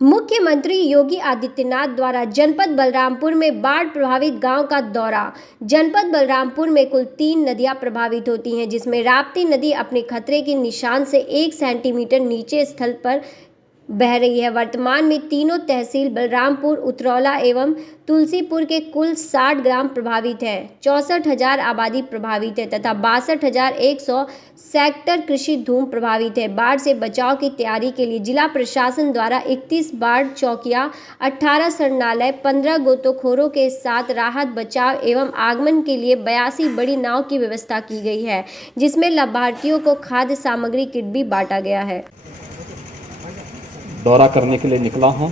मुख्यमंत्री योगी आदित्यनाथ द्वारा जनपद बलरामपुर में बाढ़ प्रभावित गांव का दौरा। जनपद बलरामपुर में कुल 3 नदियां प्रभावित होती हैं, जिसमें राप्ती नदी अपने खतरे के निशान से 1 सेंटीमीटर नीचे स्थल पर बह रही है। वर्तमान में तीनों तहसील बलरामपुर, उतरौला एवं तुलसीपुर के कुल 60 ग्राम प्रभावित हैं। 64,000 आबादी प्रभावित है तथा 62,100 सेक्टर कृषि धूम प्रभावित है। बाढ़ से बचाव की तैयारी के लिए जिला प्रशासन द्वारा 31 बाढ़ चौकियां, 18 शरणालय, 15 गोताखोरों के साथ राहत, बचाव एवं आगमन के लिए 82 बड़ी नाव की व्यवस्था की गई है, जिसमें लाभार्थियों को खाद्य सामग्री किट भी बांटा गया है। दौरा करने के लिए निकला हूं।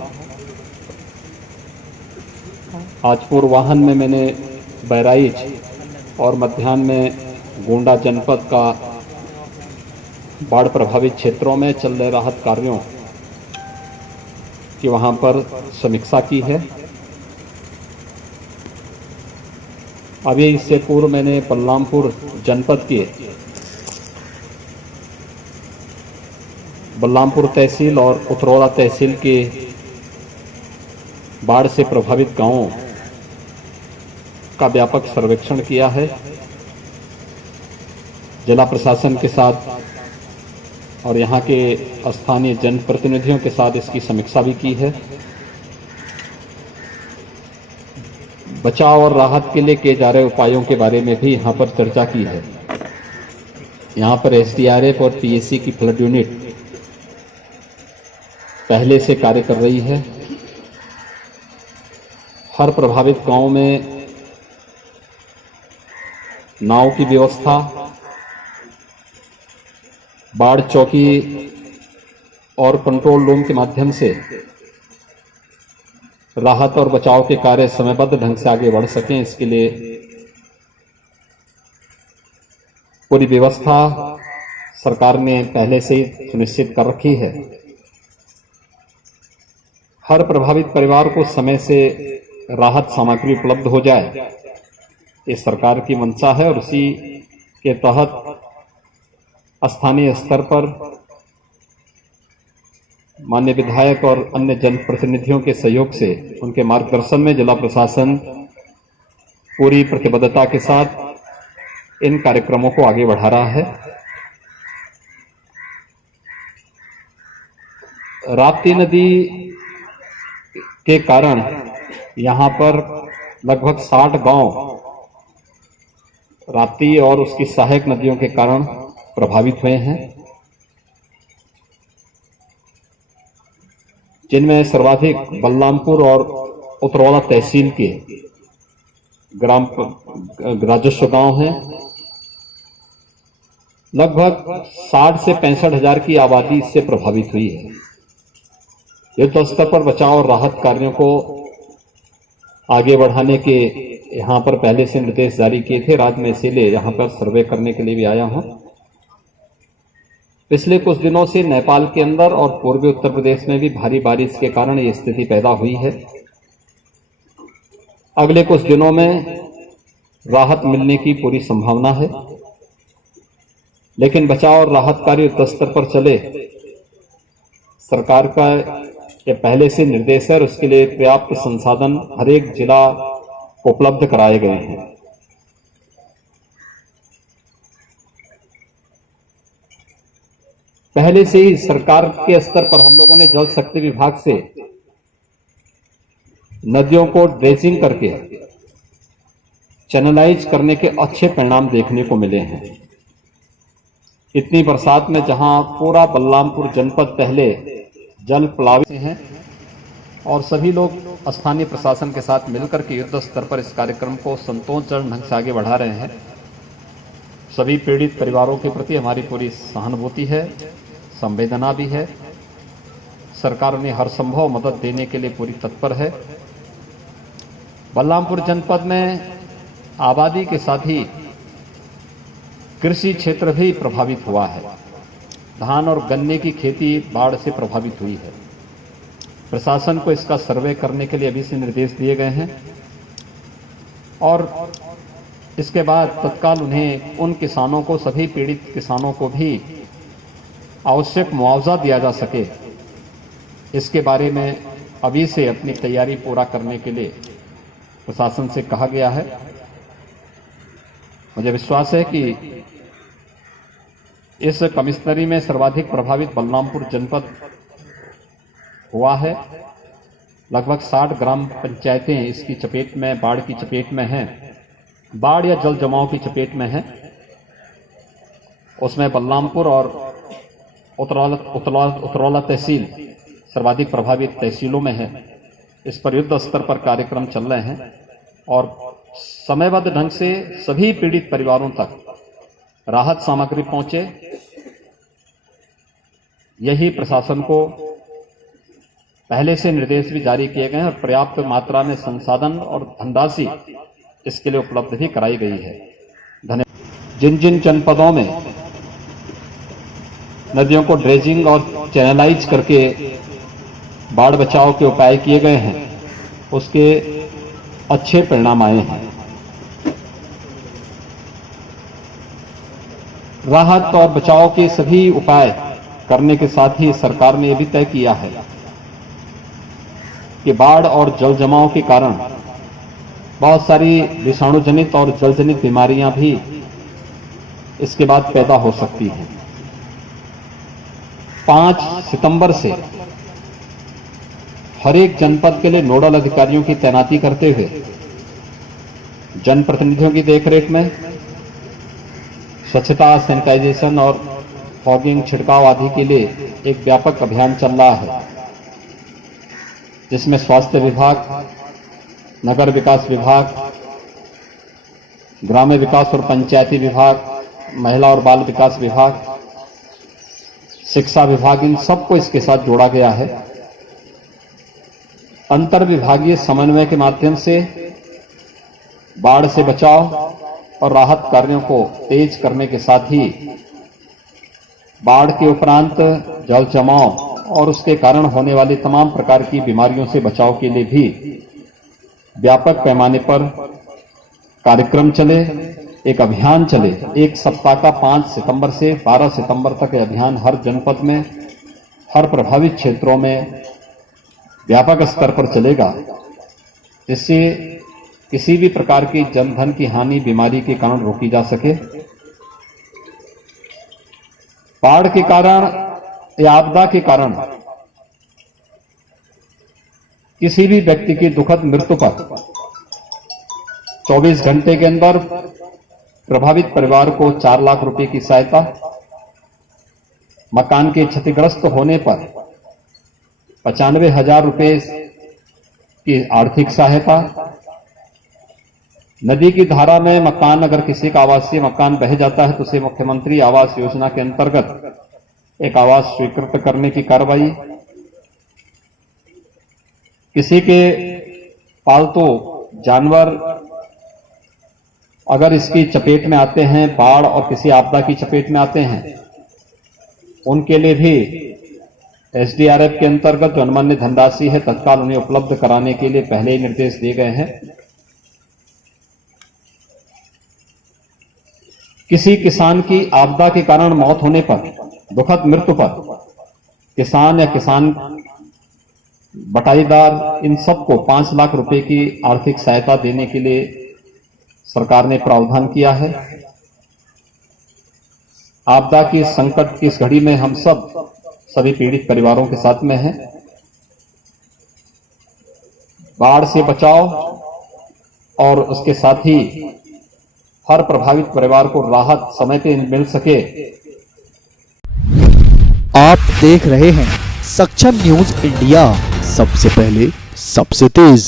आज पूर्वाहन में मैंने बहराइच और मध्याह्न में गोंडा जनपद का बाढ़ प्रभावित क्षेत्रों में चल रहे राहत कार्यों की वहां पर समीक्षा की है। अभी इससे पूर्व मैंने बलरामपुर जनपद के बलरामपुर तहसील और उतरौला तहसील के बाढ़ से प्रभावित गांवों का व्यापक सर्वेक्षण किया है। जिला प्रशासन के साथ और यहां के स्थानीय जनप्रतिनिधियों के साथ इसकी समीक्षा भी की है। बचाव और राहत के लिए किए जा रहे उपायों के बारे में भी यहां पर चर्चा की है। यहां पर एसडीआरएफ और पीएसी की फ्लड यूनिट पहले से कार्य कर रही है। हर प्रभावित गांव में नाव की व्यवस्था, बाढ़ चौकी और कंट्रोल रूम के माध्यम से राहत और बचाव के कार्य समयबद्ध ढंग से आगे बढ़ सकें, इसके लिए पूरी व्यवस्था सरकार ने पहले से ही सुनिश्चित कर रखी है। हर प्रभावित परिवार को समय से राहत सामग्री उपलब्ध हो जाए, ये सरकार की मंशा है और उसी के तहत स्थानीय स्तर पर माननीय विधायक और अन्य जनप्रतिनिधियों के सहयोग से, उनके मार्गदर्शन में जिला प्रशासन पूरी प्रतिबद्धता के साथ इन कार्यक्रमों को आगे बढ़ा रहा है। राप्ती नदी के कारण यहां पर लगभग 60 गांव राप्ती और उसकी सहायक नदियों के कारण प्रभावित हुए हैं, जिनमें सर्वाधिक बलरामपुर और उतरौला तहसील के ग्राम राजस्व गांव हैं। लगभग 60 से 65,000 की आबादी इससे प्रभावित हुई है। युद्ध स्तर पर बचाव और राहत कार्यों को आगे बढ़ाने के यहां पर पहले से निर्देश जारी किए थे। आज मैं इसीलिए यहां पर सर्वे करने के लिए भी आया हूं। पिछले कुछ दिनों से नेपाल के अंदर और पूर्वी उत्तर प्रदेश में भी भारी बारिश के कारण ये स्थिति पैदा हुई है। अगले कुछ दिनों में राहत मिलने की पूरी संभावना है, लेकिन बचाव और राहत कार्य युद्ध स्तर पर चले, सरकार का ये पहले से निर्देश है और उसके लिए पर्याप्त संसाधन हर एक जिला को उपलब्ध कराए गए हैं। पहले से ही सरकार के स्तर पर हम लोगों ने जल शक्ति विभाग से नदियों को ड्रेजिंग करके चैनलाइज करने के अच्छे परिणाम देखने को मिले हैं। इतनी बरसात में जहां पूरा बलरामपुर जनपद पहले जल प्लावित हैं और सभी लोग स्थानीय प्रशासन के साथ मिलकर के युद्ध स्तर पर इस कार्यक्रम को संतोषजनक ढंग से आगे बढ़ा रहे हैं। सभी पीड़ित परिवारों के प्रति हमारी पूरी सहानुभूति है, संवेदना भी है। सरकार उन्हें हर संभव मदद देने के लिए पूरी तत्पर है। बलरामपुर जनपद में आबादी के साथ ही कृषि क्षेत्र भी प्रभावित हुआ है। धान और गन्ने की खेती बाढ़ से प्रभावित हुई है। प्रशासन को इसका सर्वे करने के लिए अभी से निर्देश दिए गए हैं और इसके बाद तत्काल उन्हें उन किसानों को, सभी पीड़ित किसानों को भी आवश्यक मुआवजा दिया जा सके, इसके बारे में अभी से अपनी तैयारी पूरा करने के लिए प्रशासन से कहा गया है। मुझे विश्वास है कि इस कमिश्नरी में सर्वाधिक प्रभावित बलरामपुर जनपद हुआ है। लगभग 60 ग्राम पंचायतें इसकी चपेट में, बाढ़ की चपेट में हैं, बाढ़ या जल जमाव की चपेट में हैं। उसमें बलरामपुर और उतरौला तहसील सर्वाधिक प्रभावित तहसीलों में है। इस पर युद्ध स्तर पर कार्यक्रम चल रहे हैं और समयबद्ध ढंग से सभी पीड़ित परिवारों तक राहत सामग्री पहुंचे, यही प्रशासन को पहले से निर्देश भी जारी किए गए हैं और पर्याप्त मात्रा में संसाधन और धनराशि इसके लिए उपलब्ध भी कराई गई है। धन्यवाद। जिन जिन जनपदों में नदियों को ड्रेजिंग और चैनलाइज करके बाढ़ बचाव के उपाय किए गए हैं, उसके अच्छे परिणाम आए हैं। राहत और बचाव के सभी उपाय करने के साथ ही सरकार ने यह भी तय किया है कि बाढ़ और जल जमाव के कारण बहुत सारी विषाणु जनित और जल जनित बीमारियां भी इसके बाद पैदा हो सकती हैं। 5 सितंबर से हर एक जनपद के लिए नोडल अधिकारियों की तैनाती करते हुए जनप्रतिनिधियों की देखरेख में स्वच्छता, सैनिटाइजेशन और फॉगिंग, छिड़काव आदि के लिए एक व्यापक अभियान चल रहा है, जिसमें स्वास्थ्य विभाग, नगर विकास विभाग, ग्राम्य विकास और पंचायती विभाग, महिला और बाल विकास विभाग, शिक्षा विभाग, इन सबको इसके साथ जोड़ा गया है। अंतर विभागीय समन्वय के माध्यम से बाढ़ से बचाव और राहत कार्यों को तेज करने के साथ ही बाढ़ के उपरांत जल जमाव और उसके कारण होने वाली तमाम प्रकार की बीमारियों से बचाव के लिए भी व्यापक पैमाने पर कार्यक्रम चले, एक अभियान चले। एक सप्ताह का 5 सितंबर से 12 सितंबर तक यह अभियान हर जनपद में, हर प्रभावित क्षेत्रों में व्यापक स्तर पर चलेगा, जिससे किसी भी प्रकार की जनधन की हानि बीमारी के कारण रोकी जा सके। बाढ़ के कारण या आपदा के कारण किसी भी व्यक्ति की दुखद मृत्यु पर 24 घंटे के अंदर प्रभावित परिवार को 4 लाख रुपए की सहायता, मकान के क्षतिग्रस्त होने पर 95,000 रुपए की आर्थिक सहायता, नदी की धारा में मकान, अगर किसी का आवासीय मकान बह जाता है तो उसे मुख्यमंत्री आवास योजना के अंतर्गत एक आवास स्वीकृत करने की कार्रवाई, किसी के पालतू जानवर अगर इसकी चपेट में आते हैं, बाढ़ और किसी आपदा की चपेट में आते हैं, उनके लिए भी एसडीआरएफ के अंतर्गत जो अनुमान्य धनराशि है तत्काल उन्हें उपलब्ध कराने के लिए पहले ही निर्देश दिए गए हैं। किसी किसान की आपदा के कारण मौत होने पर, दुखद मृत्यु पर किसान या किसान बटाईदार, इन सबको 5 लाख रुपए की आर्थिक सहायता देने के लिए सरकार ने प्रावधान किया है। आपदा की संकट की इस घड़ी में हम सभी पीड़ित परिवारों के साथ में हैं। बाढ़ से बचाव और उसके साथ ही हर प्रभावित परिवार को राहत समय पे मिल सके। आप देख रहे हैं सक्षम न्यूज इंडिया, सबसे पहले सबसे तेज।